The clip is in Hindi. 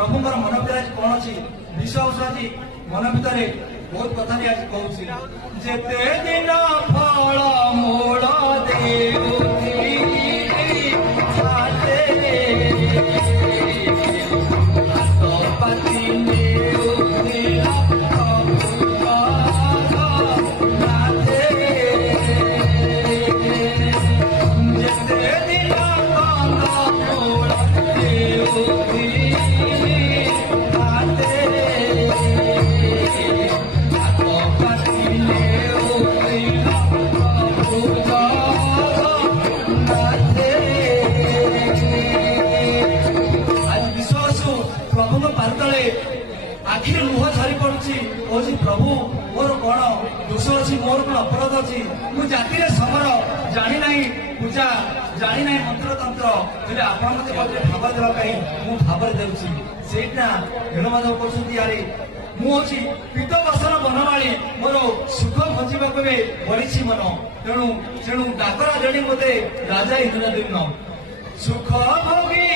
प्रभुଙ୍କର मन ଭିତରେ ଆଜି କଣ ଅଛି ବିଶ୍ୱାସ ଆଜି मन भितर बहुत कथा भी आज कहूँ जेते दिन फल मूल आखिर लुह झरी पड़ुची कौन प्रभु मोर कौन दोष अच्छी मोर कौन अपराध अच्छी मु जाति समर जानी ना पूजा जानी ना मंत्र तंत्र जब आप भाव देवाई मु भाव देना नीलमाधव कहते यार मुझे पीत बसन बनमाड़ी मोर सुख खोजा बढ़ी मन तेणु तेणु डाकरा जड़ी मत राजा इंद्रदेव न सुख भोगी